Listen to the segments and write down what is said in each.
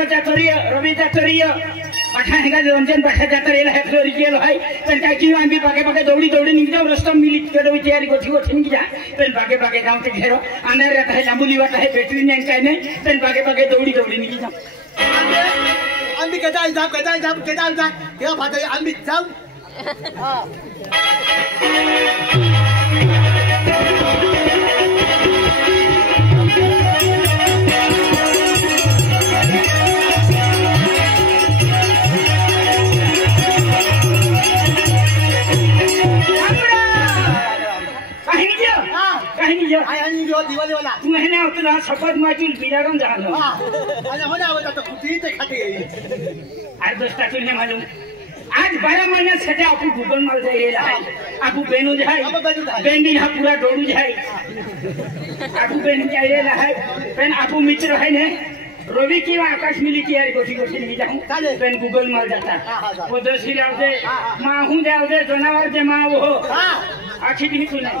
भास्कर चातुर्य रवि चातुर्य पाठाने का रंजन पाठा चातुर्य है फ्लोरी के भाई पेन का की आंबी पाके पाके दौड़ी दौड़ी निकल जाओ रस्तम मिली के दो तैयारी गोठी गोठी निकल जा पेन पाके पाके गांव के घेरो अंदर रहता है लांबुली वाला है बैटरी नहीं का नहीं पेन पाके पाके दौड़ी दौड़ी निकल जाओ आंबी के जाए क्या बात है आंबी जाओ हां दिवाली वाला तू है ना उतना शपथ माचुल बिरागम जानो हां आज होना बता तो कुटी ते खाते आज दोस्ता तुझे मालूम आज 12 महीना छटे आपू गूगल माल जाइएला है आपू बेनु जाय बेंडी हा पूरा डोडू जाय आपू बेन जाइएला है पेन आपू मित्र है ने रवि की आकाश मिली की यार गोठी गोठी नहीं जाऊं पेन गूगल माल जाता वो दसी लाव दे मां हूं जाव दे जनावर जे मां वो हां आखी भी तू नहीं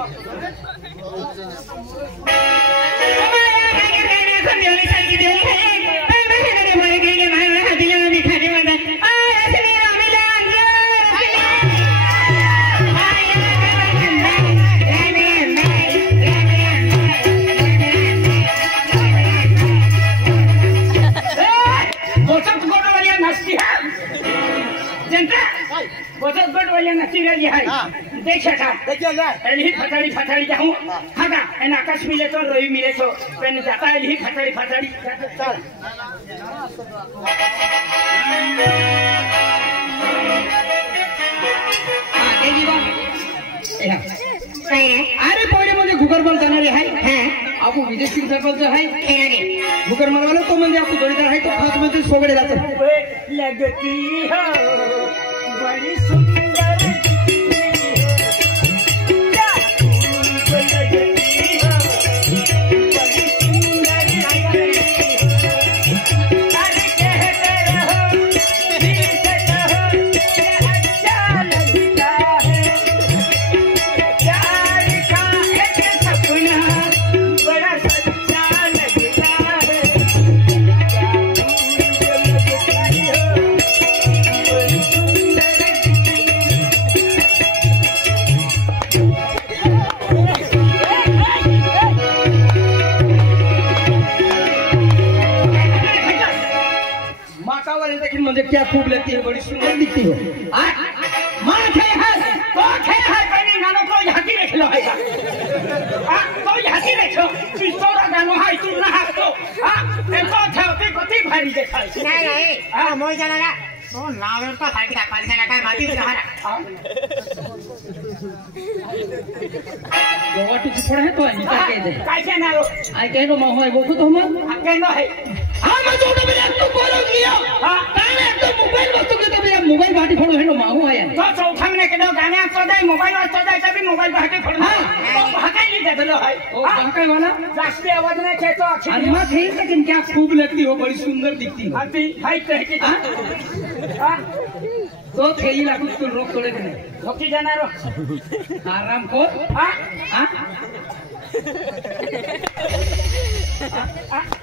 एलही फटाड़ी जाऊं हागा एन आकाश मिले तो रवि मिले तो पेन जाता एलही फटाड़ी चल अरे पहले मुझे घुगर बल जाना है हैं आपको विदेशी सरपंच जो है घुगर मार वालों तो मुझे आपको जोड़ीदार है तो हाथ में तो सोगड़े जाते लगती हो बड़ी सुंदर क्या खूब लगती है बड़ी सुंदर दिखती हो मां थे है तो थे है पहले गानों को यहां की देख लो है तो यहां की देखो पिस्तौरा गानों है तू ना तो ए तो थे ते कति भारी देखाई नहीं मोय जाना ना तो नावर तो साइड का पानी लगा है माटी सहारा गोवा टू पड़ा है तो निका कह दे कैसे ना रो आई कह नो मां है वो खुद हम कहनो है हां मैं तो मेरे तू बोलो लियो हां काने तो मोबाइल वस्तु के तो मेरा मोबाइल बाटी फोड़ो हेनो माहू आया तो चौथम ने केनो गाने सदाई मोबाइल और सदाई तभी मोबाइल बाटी फोड़ो हां तो हकाई ली देलो है ओ हकाई वाला राष्ट्रीय आवाज में के तो अनमा थे लेकिन क्या खूब लगती हो बड़ी सुंदर दिखती हो अभी हाय कह के हां तो खेली लागू तो रोक तोड़े के रोकी जाना रो आराम को हां हां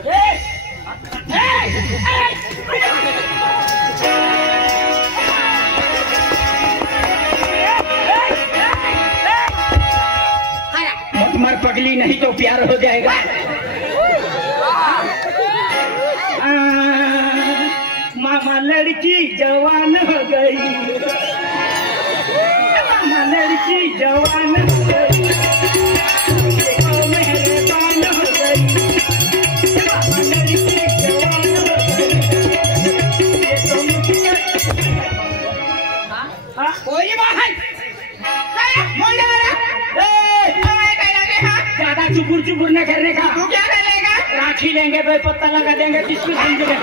ए तुम्हार पगली नहीं तो प्यार हो जाएगा मामा लड़की जवान हो गई मामा लड़की जवान हो गई मेहरबान हो गई मामा लड़की जवान हो गई कोई बात है ज्यादा चुपुर चुपुर न करने का तू क्या करेगा राखी लेंगे भाई पत्ता लगा देंगे किसको समझेगा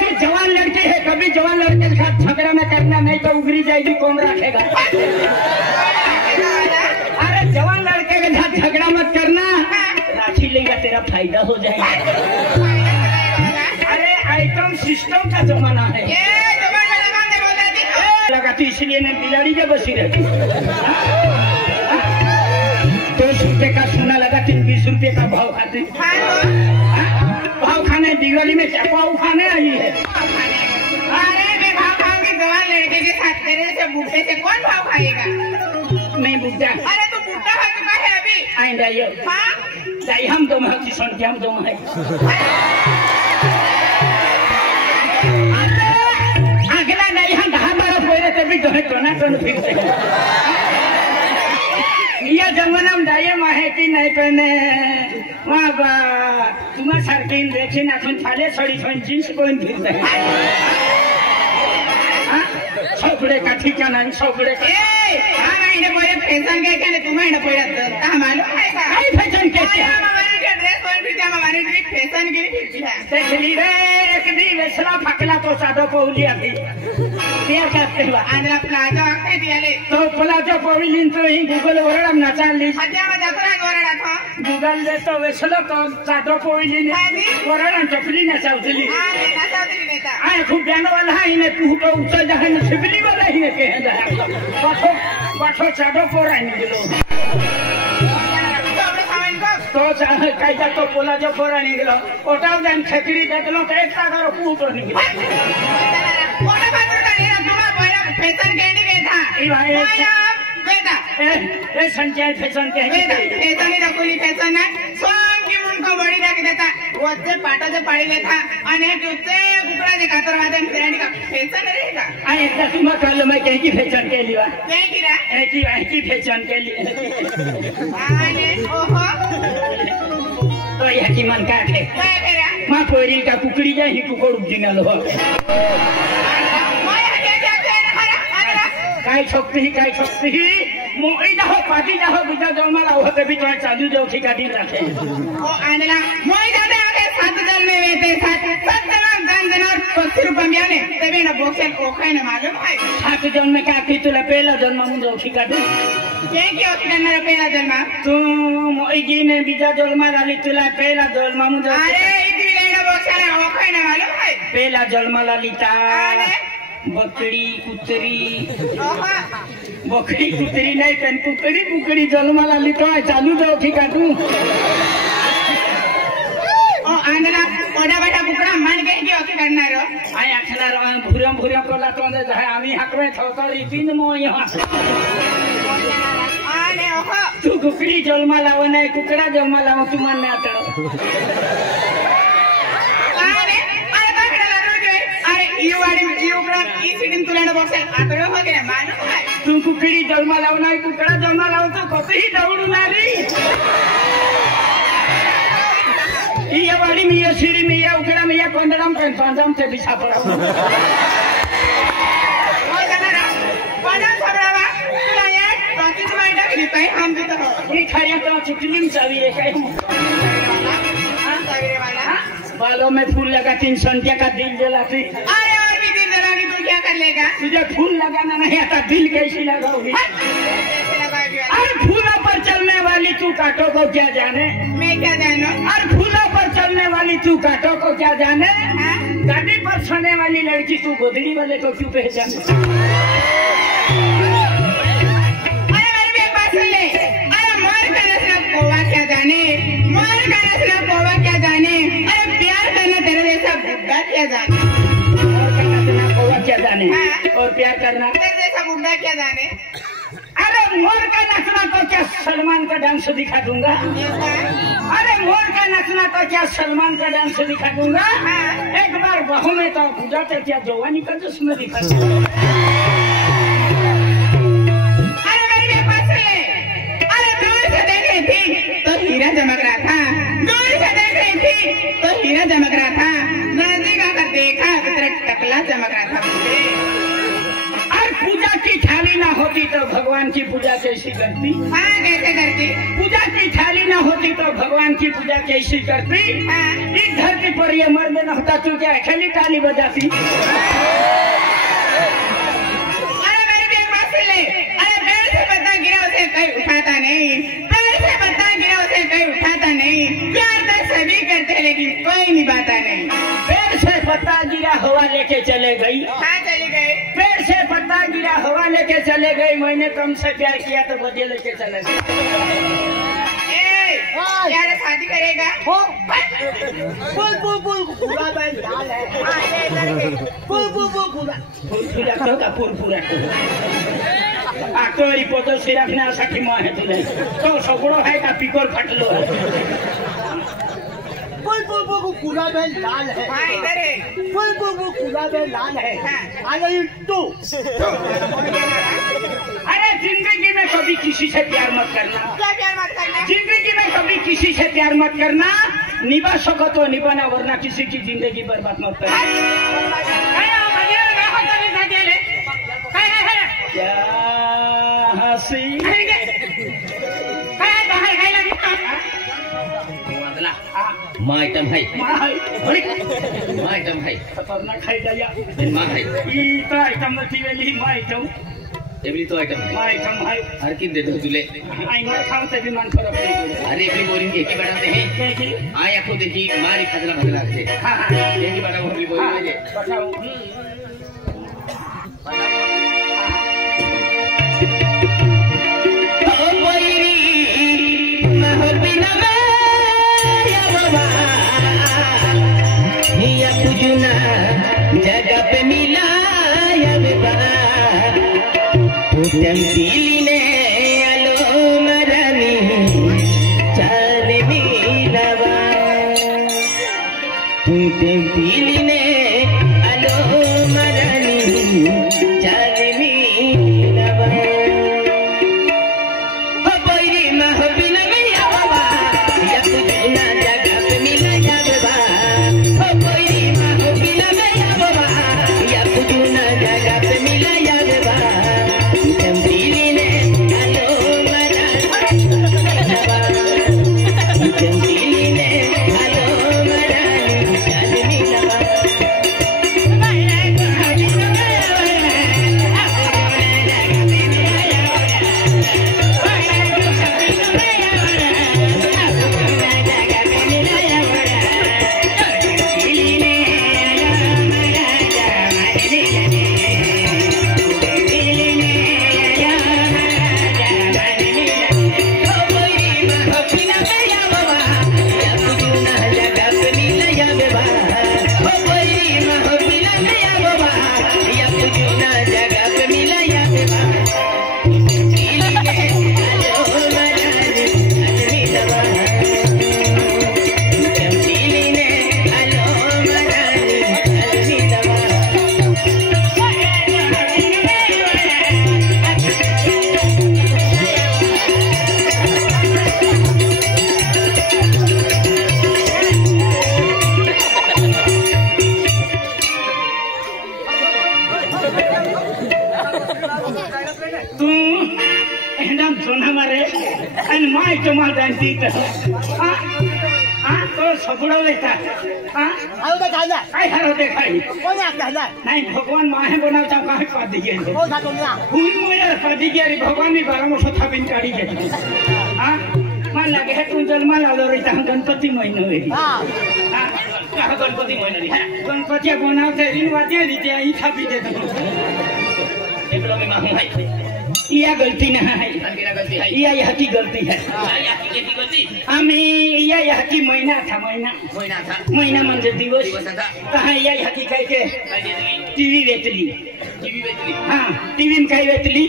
तू जवान लड़की है कभी जवान लड़के के साथ झगड़ा में करना नहीं तो उगरी जाएगी कौन रखेगा अरे जवान लड़के के साथ झगड़ा मत करना राखी लेंगे तेरा फायदा हो जाएगा अरे आइटम सिस्टम का जमाना है लगाती इसलिए ने बिलाड़ी जब बसी रहती 200 रुपए का सोना लगा 20 रुपए का भाव खाती। हाँ तो भाव खाने दिवाली में क्या भाव खाने आई है? अरे मैं भाव खाऊंगी जवान लड़के के साथ, तेरे से बूढ़े से कौन भाव खाएगा? नहीं बुझा। अरे तू बूढ़ा हो चुका है अभी। आई जाइए। हाँ जाइए हम दो में किसान के हम दो में। अगला नहीं हम ढहा मारा पोरे तभी दोहे टोना टोन फिरते हैं। ये जमाना में जाइए माहे की नहीं पहने वहाँ बा तुम्हारे सरकीन देखी ना तुम थाले सड़ी तुम जींस कोई फिरते हैं। सौकड़े का ठिकाना नहीं सौकड़े का। हाँ महीने बोले फैशन के क्या तुम महीने बोले तो मालूम है क्या? आई फैशन के क्या? हमारे के ड्रेस पहन फिर हमारी ड्रेस फैशन की फिरती है। देख ली रे एक दिन वेसला फकला तो सादो पौलिया थी। क्या करते हो? आंध्रा प्लाजा आते दिया ले। तो प्लाजो पौलिन तो ही गूगल वरडम नचा ली। अच्छा मैं जाता है गोरा था। गूगल दे तो वेसला तो सादो पौलिन वरडम चपली नचा उतली। हाँ नेता चौधरी नेता। आए खूब जाने वाला है इन्हें तू तो ऊंचा जहाँ न छिपली वाला ही ने कहे जा। बाठो सादो पोरा निकलो। तो चाहे कायदा तो बोला जो पोरा निकलो। ओटाव जन खेकड़ी देखलो तो एक सागर पूटो निकलो। कोना बात कर रहा तुम्हारा बोला फैशन कैंडी में था। बेटा ए संजय फैशन के बेटा फैशन ही रखोली फैशन है। सोम की मुंड को बड़ी रख देता। वो से पाटा से पाड़ी लेता। अनेक उससे कुकड़ा दिखाता रहता है कैंडी का फैशन रहेगा। आए एक तुम कल मैं कहीं की फैशन के लिए क्या किया? एक ही फैशन के लिए आने ओहो तो यह की मन का है क्या करा? मां कोरी का कुकड़ी जा ही कुकोड़ जिनल हो काय छोकती मोई जा हो पाटी जा हो बिजा जमाला हो ते भी तो चालू जो ठिका दिन रखे ओ आनेला मोई दादा आगे 7 जन में वेते 7 जन और 50 रुपए में आने तबे ना बॉक्सल ओखाई ना मालूम है 7 जन में का की तुला पहला जन्म मुझे ठिका दिन के की ओखना ना पहला जन्म तू मोई जी ने बिजा जन्म लाली तुला पहला जन्म मुझे अरे इतनी लेना बॉक्सल ओखाई ना मालूम है पहला जन्म लाली ता आने बकरी कुतरी ओहा बकरी कुतरी नहीं पेन कुकड़ी कुकड़ी जलमाला लिखो चालू जाओ ठीक है तू ओ आंदला ओडा बेटा कुकड़ा मान के की ओके करना रो आय अखला भूरम भूरम कोला तो दे है आमी हक में थोड़ी तीन मो यहां आने ओहो तू कुकड़ी जलमाला वो नहीं कुकड़ा जलमाला वो तू मन में आता आने अरे का खड़ा रो जो अरे यू वाली यू कुकड़ा ई सीटिंग तुलेना बॉक्स आतड़ो हो गया मालूम है तू कुकड़ी जलमाला वो नहीं कुकड़ा जलमाला वो तो कभी ही दौड़ू ना री ये वाली मिया सीरी मिया उकड़ा मिया कोंडराम पेन पंजाम से बिछा पड़ा ओ जनारा बड़ा सबरावा तुला ये 25 मिनट के लिए हम भी तो ये खरिया तो चुटली में चावी है कहीं सवेरे वाला बालों में फूल लगा 300 का दिल जलाती अरे और भी दिल जलाएगी तू क्या कर लेगा तुझे फूल लगाना नहीं आता दिल कैसी लगाओगी कैसे लगाएगी अरे फूलों पर चलने वाली तू कांटों को क्या जाने मैं क्या जानूं अरे फूलों पर चलने वाली तू कांटों को क्या जाने हाँ? गाड़ी पर सोने वाली लड़की तू गोदड़ी वाले को क्यों पहचाने अरे मेरी भी बात सुन ले अरे मोर का नस्ल कौवा क्या जाने मोर का नस्ल कौवा क्या जाने अरे प्यार करना तेरे जैसा बुड्ढा क्या जाने और करना कौवा क्या जाने हाँ? और प्यार करना तेरे जैसा बुड्ढा क्या जाने अरे मोर का नचना तो क्या सलमान का डांस दिखा दूंगा अरे मोर का नचना तो क्या सलमान का डांस दिखा दूंगा एक बार बहू में तो पूजा तो क्या जवानी का जिसमें दिखा दूंगा अरे मेरी भी बात सुन ले अरे दूर से देख रही थी तो हीरा चमक रहा था दूर से देख रही थी तो हीरा चमक रहा था नजदीक आकर देखा तो तेरा टकला चमक रहा था और पूजा की थाली ना होती तो भगवान की पूजा कैसी करती हाँ कैसे करती पूजा की थाली ना होती तो भगवान की पूजा कैसी करती हाँ इस धरती पर ये मर्द न होता तो क्या अकेली ताली बजाती अरे मेरी भी एक बात सुन ले अरे पेड़ से पत्ता गिरा उसे कोई उठाता नहीं पेड़ से पत्ता गिरा उसे कोई उठाता नहीं प्यार तो सभी करते लेकिन कोई निभाता नहीं पेड़ से पत्ता गिरा हवा लेके चले गई हाँ चली गई पेड़ से पत्ता गिरा हवा लेके चले गई मैंने तुमसे प्यार किया तो बदले लेके चले गए ए यार शादी करेगा हो पुल पुल पुल पूरा बैल लाल है पुल पुल पुल पूरा फुरफुरा तो का फुरफुरा आटोरी पोतो सिराखण्यासाठी मग आहे तुला तो सगळं आहे का पिकोर फाटलो पुल पुल पुल पूरा बैल लाल है पुल पुल पुल पूरा बैल लाल है अरे तू अरे जिंदगी में कभी किसी से प्यार मत करना क्या प्यार मत करना जिंदगी में कभी किसी से प्यार मत करना निभा सको तो निभाना वरना किसी की जिंदगी बर्बाद मत करना क्या हंसी माइटम है माइटम है खतरनाक है जाया मां है ई तो आइटम नथी वेली माइटम एवली तो आइटम है माइटम है हर की दे दो तुले आई मार खाऊं ते भी मन फरक नहीं अरे एवली बोरिंग की बनाते हैं आई आपको देखी मारी खतरा बदला से हां हां यही बड़ा बोली बोली है बताओ जगह पे मिला दिली ने आलो मरानी चाल मिलवा दिली ने आलो मरानी चाल मिलवा बैरी महबिल में आवा या कुछ ना जगह पे मिला जावा बैरी महबिल में आवा या कुछ ना जगह पे मिला जावा दिली ने आलो मरानी दिली ने आलो मरानी चाल मिलवा नहीं भगवान माहे बनाता काहे पादी के ओ था तुमला हुई मोया पादी के भगवान ने 12 वर्ष था बिन काढ़ी के हां मान लगे है तुम जन्म लालो रहिता गणपति महीना है हां हां गणपति महीना है गणपति बनाते दिन वाते लीते ई छापी दे तो एकलो में माहू है या गलती ना है मेरा गलती है या यह की गलती है या की गलती हमें यह की महीना था महीना म्हणजे दिवस था कहां यह की काय के टीवी वेचली हां टीवी में काय वेचली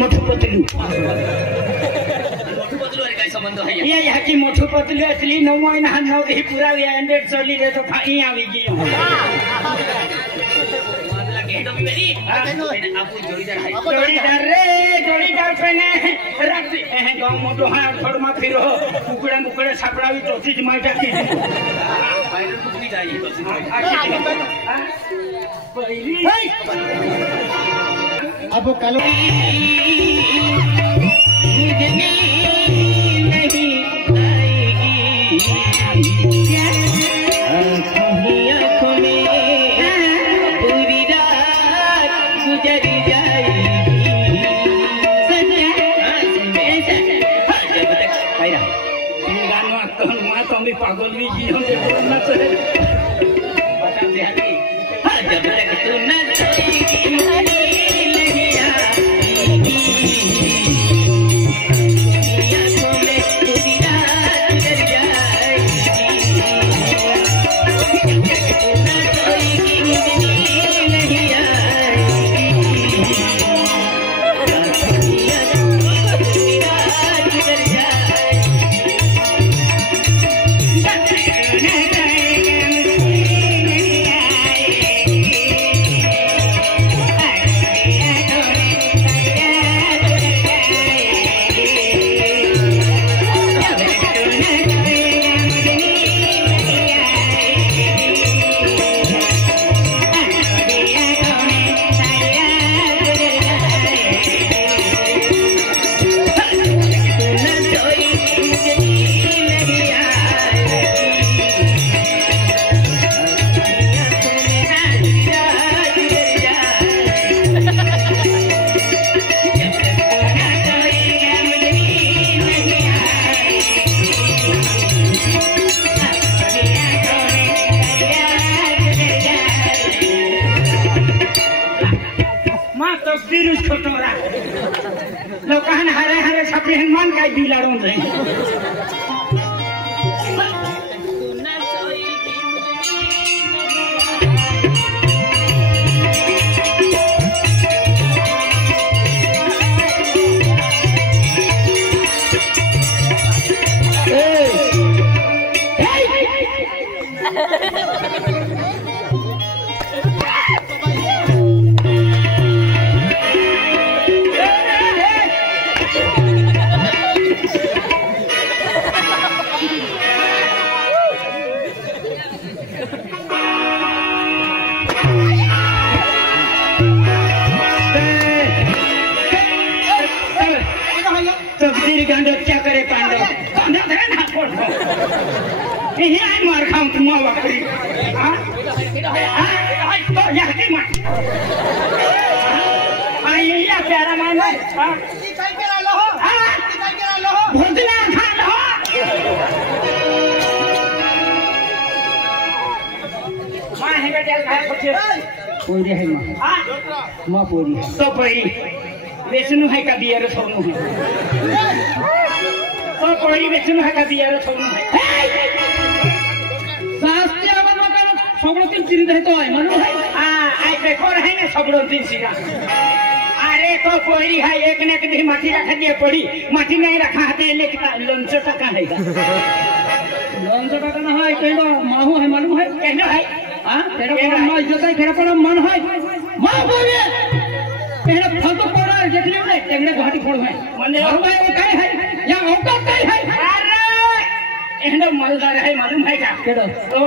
मोठू पतलू अरे काय संबंध है यह की मोठू पतलू असली 9 महीना 9 ही पूरा 100 चली रे तो फाई आवी गई जोड़ीदार पहने रख गाँव मोटो हाँ छोड़ मा फिर कुकड़ा मुकड़े छापड़ावी तो चीज माइटा की अब कल पागल भी जी हम बोलना चाहिए बता दे हटी हां जब तक तू न सोएगी हरी लगिया दुनिया को ले तेरी रात कर जाए लोकांना हरे हरे छपे हनुमान काय बिलाडून जाईल क्या करे पांडव मार खाऊ तुम वाकरी प्यारा मान भोजना खा लो मां है बेटा पोरी है मां पोरी तो पोरी बेचनु है का बियर छोड़नु है तो कोई बेचनु है का बियर छोड़नु है शास्त्री आवन मगर सबलो तीन सिरी है तो आई मनु है आई बेकोर है ना सबलो तीन सिरा अरे तो कोई है एक ने के माटी रखा दिए पड़ी माटी नहीं रखा हाथे लेके लंचो टका है लंचो टका ना है केडो माहू है मालूम है केनो है हां केडो मां इज्जत है केडो मन है मां बोले केडो फतो पड़ा देख लियो ने टेंगड़े घाटी फोड़ है मने और भाई वो काय है या औकात काय है अरे एंडो मालदार है मालूम है क्या केडो तो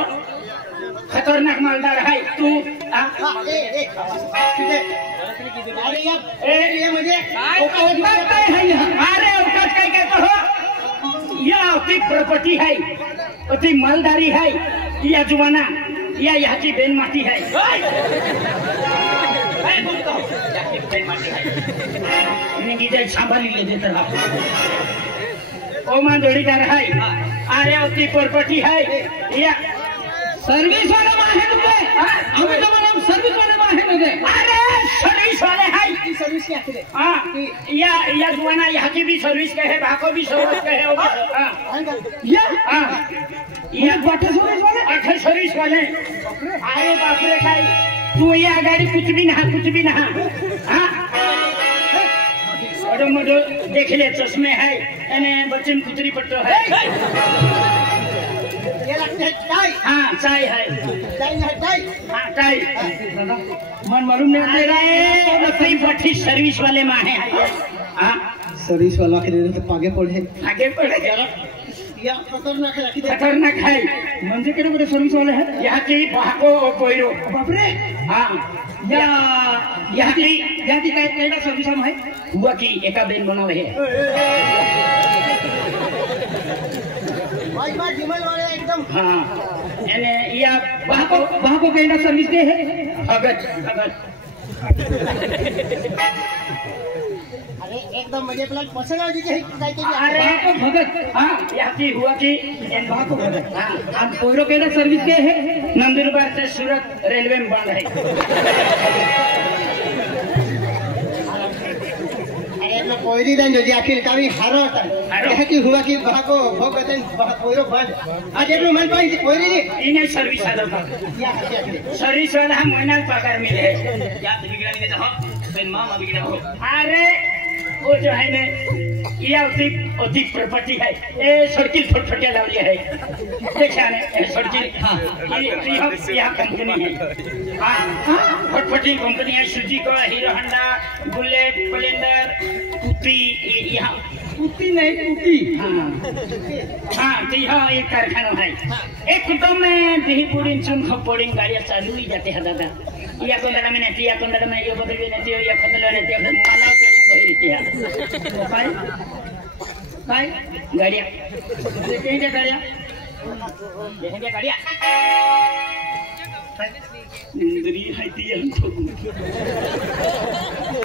खतरनाक मालदार है तू अरे ये मुझे औकात काय है अरे औकात काय के कहो ये अति प्रॉपर्टी है अति मालदारी है या जुवाना या यहाँ की बेन माटी है सांभाली ले देता ओ मां जोड़ीदार है अरे अति प्रॉपर्टी है या सर्विस वाले वाहन पे हमें तो नाम सर्विस वाले वाहन दे अरे सर्विस वाले है सर्विस क्या करे हां या जुवाना यहाँ की भी सर्विस के है भाको भी सर्विस के है हां ये बाटे सर्विस वाले अरे बाप रे भाई तू ये गाड़ी कुछ भी ना हां और मुझे देख ले चश्मे है एने बच्चन कुतरी पट्टो है ये लगता है टाई हां टाई है हां टाई मन मालूम नहीं दे रहा है मतलब फटी सर्विस वाले मां है हां सर्विस वाला के लिए तो आगे पड़े जरा या खतरनाक है म्हणजे केडे बडे सर्विस वाले है यहाँ की बाको कोइरो बाप रे हां यहाँ की काय केडा सर्विस हम है हुआ की एका बेन बनावे है भाई जिमल वाले एकदम हां एने या बाको केडा सर्विस दे है भगत अरे एकदम मजे प्लान पसंद आ गई है काय के अरे भगत हां यहाँ की हुआ की एन बाको भगत हां हम कोइरो केडा सर्विस के है नंदुरबार से सूरत रेलवे में बंद है कोयरी देन जो आखिर कावी हारो था है कि हुआ कि बाको भगतन कोइरो बंद आज एक मन पाई कोयरी इने सर्विस आलो का सर्विस वाला हम महीना पगार मिले है या बिगड़ानी में हो पेन मामा बिगड़ा हो अरे वो जो है ना ये अति प्रॉपर्टी है ए सर्किल फटफटिया लावली है देखा ने सर्किल हां ये कंपनी है हां फटफटी कंपनी है Suzuki hero Honda bullet Splendor कुटी यहाँ कुटी नहीं कुटी हाँ तो यहाँ एक कारखाना है एकदम दहीपुरी चुन खपोड़ी गाड़ियाँ चालू ही जाते हैं दादा या कंदड़ा में नहीं या कंदड़ा में ये बदल भी नहीं या खतल नहीं माला पे रहती है काय गाड़ियाँ देखेंगे गाड़ियाँ इंद्री है दिया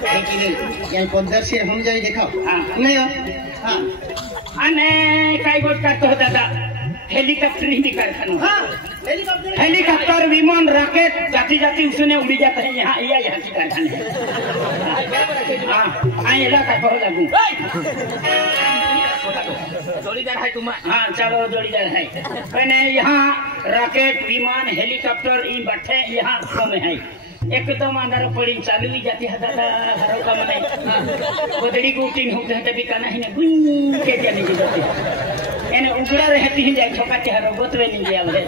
लेकिन यार पंदर से हम जाए देखा नहीं हो हाँ अने काय गोट का तो दादा हेलीकॉप्टर ही कारखाना हाँ हेलीकॉप्टर विमान रॉकेट जाती जाती उसने उड़ी जाते हैं यहाँ यहाँ की कारखाने हाँ इलाका बहुत लागू जोड़ीदार है तुम हाँ चलो जोड़ीदार है मैंने यहाँ रॉकेट विमान हेलीकॉप्टर इन बैठे यहाँ में है एकदम अंदर पड़ी चालू ही जाती है दादा घरों का मने बदड़ी को तीन होते हैं तभी कहना ही ना गुन के क्या नहीं जाती यानी उगड़ा रहती ही जाए छोका के हरो गोतवे नहीं गया बोले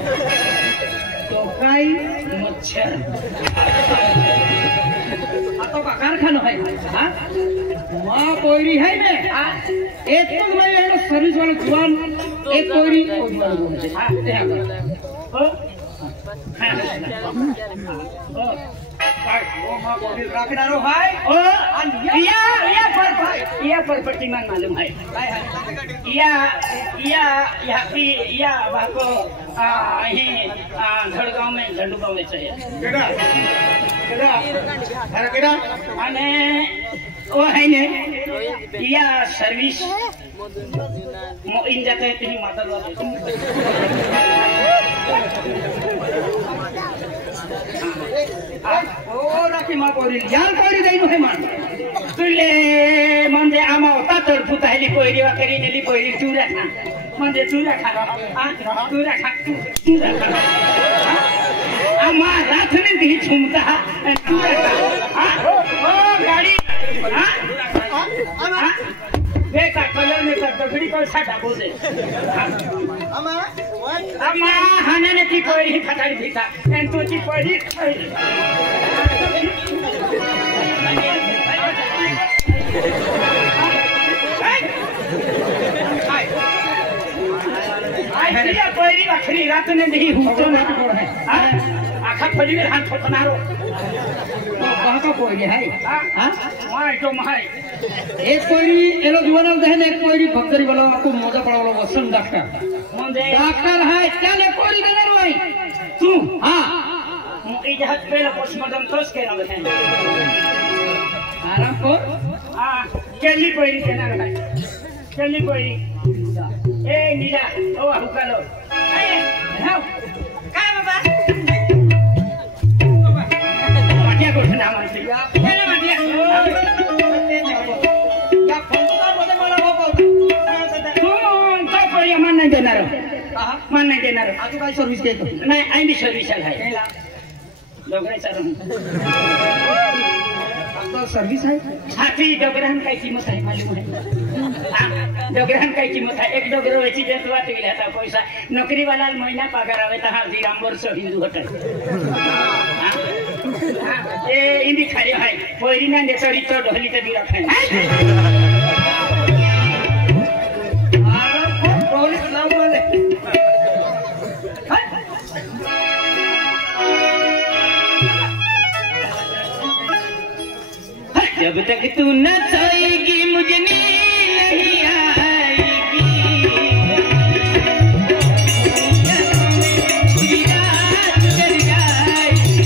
तो काई मच्छर तो का कारखाना है हां मां कोई है ने एक तो मैं ये सर्विस वाला जवान एक कोई हां राखदारो भाई ओ या पर प्रतिमान मालूम है या बाको ही धड़गांव में झंडूगांव में चाहिए केड़ा अने ओ है ने या सर्विस मो इन जाते हैं ती माता लो ओ राखी मा पोरी यार कोरी देनु है मान तुले मंदे आमा होता तर पुता हेली कोरी वा करी नेली कोरी तू रखा मंदे तू रखा तू रखा आमा रात में दी झुमता तू रखा ओ गाड़ी आमा बेटा कलर में कर दगड़ी को साटा बोले अम्मा हाने ने की कोई खटाड़ी भीता एन तो की कोई आई कोई आखिरी रात ने नहीं हुतो ना है आखा खोली में हाथ ठोकनारो तो बाका कोई है हां माय तो माय एक कोई एलो जुवानल दहने एक कोई भक्तरी बोलो आपको मजा पड़ावलो वसन डॉक्टर डॉक्टर है चले कोई देना रोई तू हां ई जहाज पे पोस्टमार्टम तोस के ना बताएं आराम को हां केली कोई देना है केली कोई ए नीला ओ हुकालो ए हां का बाबा माटिया को ना मानती ए माटिया या फोन तो बोले मला बाबा तू तो कोई मन नहीं देना रो मन नहीं देना रो आजू काय सर्विस देतो नाही आई भी सर्विस आहे डोगरे सर आपका सर्विस है साथी डोगरहन काय कीमत है मालूम है डोगरहन काय कीमत है एक डोगरो वेची देत वाट गेला पैसा नौकरी वाला महीना पगार आवे त हाल दिराम वर्ष हिंदू होटल ए इंदी खाली भाई पोरी ना दे चरी तो ढोली ते बिरा खाई आरो पुलिस नाम बोले जब तक तू न सोएगी मुझे नींद नहीं आएगी पूरी रात गुजर जाएगी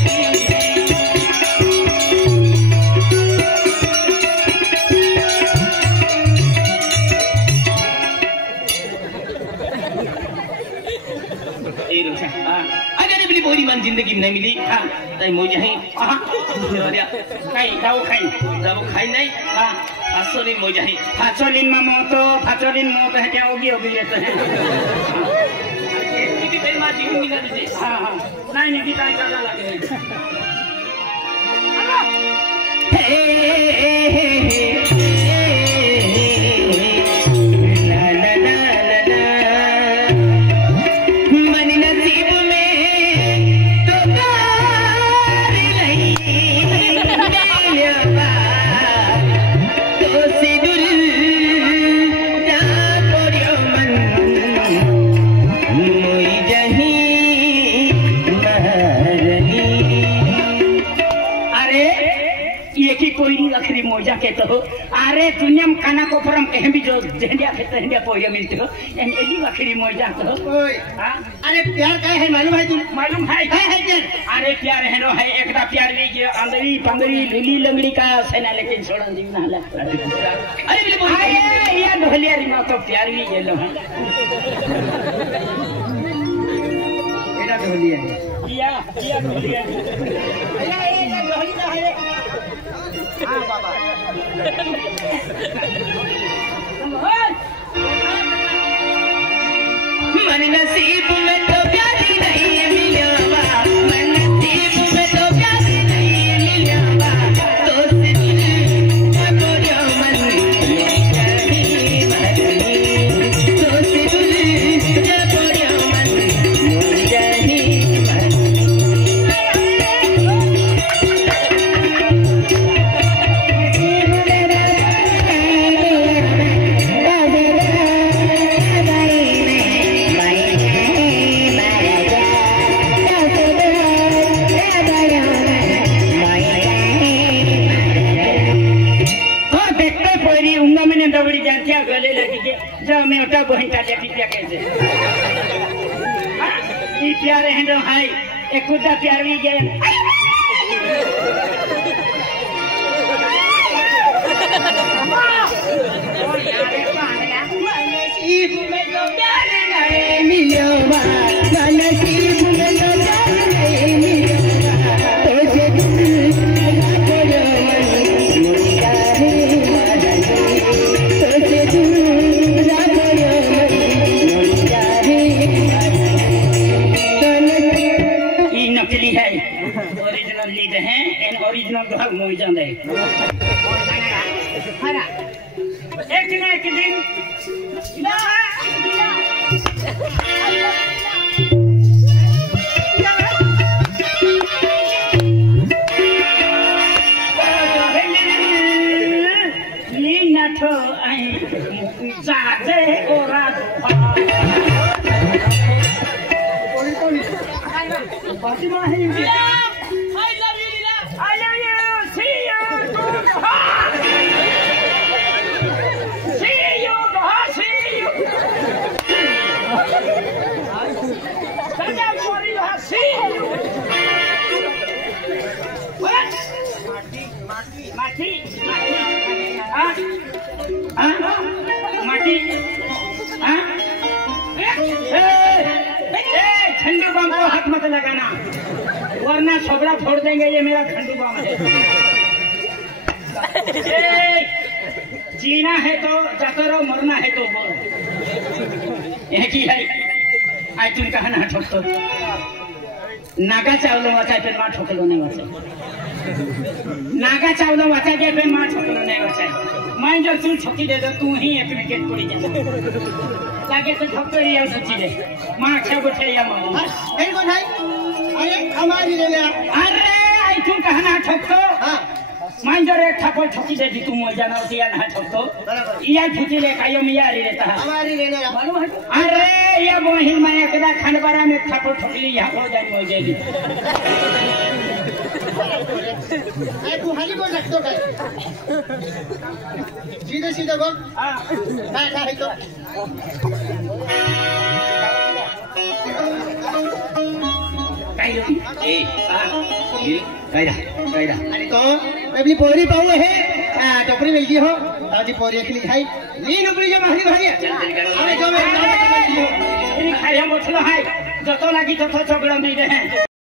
अगर अपनी पूरी मन जिंदगी में नहीं मिली हाँ ताई मुझे ही खाई दाव खाई नहीं हाँ फासोलिन मुझे ही फासोलिन मोतो है क्या होगी लेते हैं इतनी देर में जीवन निकाल दीजिए हाँ नहीं निधि का लगे के तो अरे दुनिया में काना को परम कहीं भी जो झंडिया खेते हैं पोरिया मिलते हो एन एली वखरी मोजा तो हां अरे प्यार काय है मालूम है तू मालूम है काय है प्यार अरे प्यार है नो है एकदा प्यार नहीं के अंदरी पंगरी लीली लंगड़ी का सेना लेकिन छोड़न दी ना ला अरे अरे या ढोलिया री ना तो प्यार भी ये लो है एड़ा लिया या लोहली ना है हां बाबा मन नसीब में तो प्यार नहीं मिला मन नसीब में तो प्यार नहीं मिला दोस्त दिल बोलियो मन नहीं मरनी दोस्त दिल बोलियो मन नहीं गले लगी के जब मैं उठा बहनता देखी क्या कैसे ये प्यारे हैं तो हाय एक खुदा प्यार भी गए नसीब में तो प्यार नहीं मिलो नसीब में तो प्यार नहीं मिलो तो से नकली है ओरिजिनल लीड है एंड ओरिजिनल घर मोई जांदे हरा एक न एक दिन ली नठो आई जाते ओरा Fatima, hey, Lila. I love you, Lila. I love you. See you. See you. See you. Sometimes for you have seen you. What? Mati. Huh? Mati. Huh? ठंडू बम को हाथ मत लगाना वरना छोबड़ा फोड़ देंगे ये मेरा ठंडू बम है जीना है तो जाते रहो मरना है तो बोलो यह की है आज तुम कहा ना ठोक तो नागा चावल वाचा फिर मां ठोकलो नहीं वाचा नागा चावल वाचा के फिर मां ठोकलो नहीं वाचा मैं जो तू ठोकी दे दो तू ही एक विकेट पड़ी जा लागे तो ठोकरी या सच्ची दे मां क्या बैठे या मां नहीं कौन है अरे हमारी ले ले अरे आई तू कहा ना ठोक तो हां मैं जो एक थप्पड़ ठोकी दे दी तू मर जाना उसे या ना ठोक तो ये फुटी ले कायो मिया रे रहता है हमारी ले ले मालूम है अरे ये बोहिल मैं एकदा खंडबारा में थप्पड़ ठोकली यहां हो जानी हो जाएगी ए तू हाली बोल सकतो काय सीधे सीधे बोल हां काय काय तो कायो ए ये कायदा अरे तो अपनी पोरी पाऊ है टोकरी मिल गई हो आज पोरी के लिए खाई नी नौकरी जो भारी भारी अरे जो मैं खाया मछला है जतो लागी जतो चगड़ा दे हैं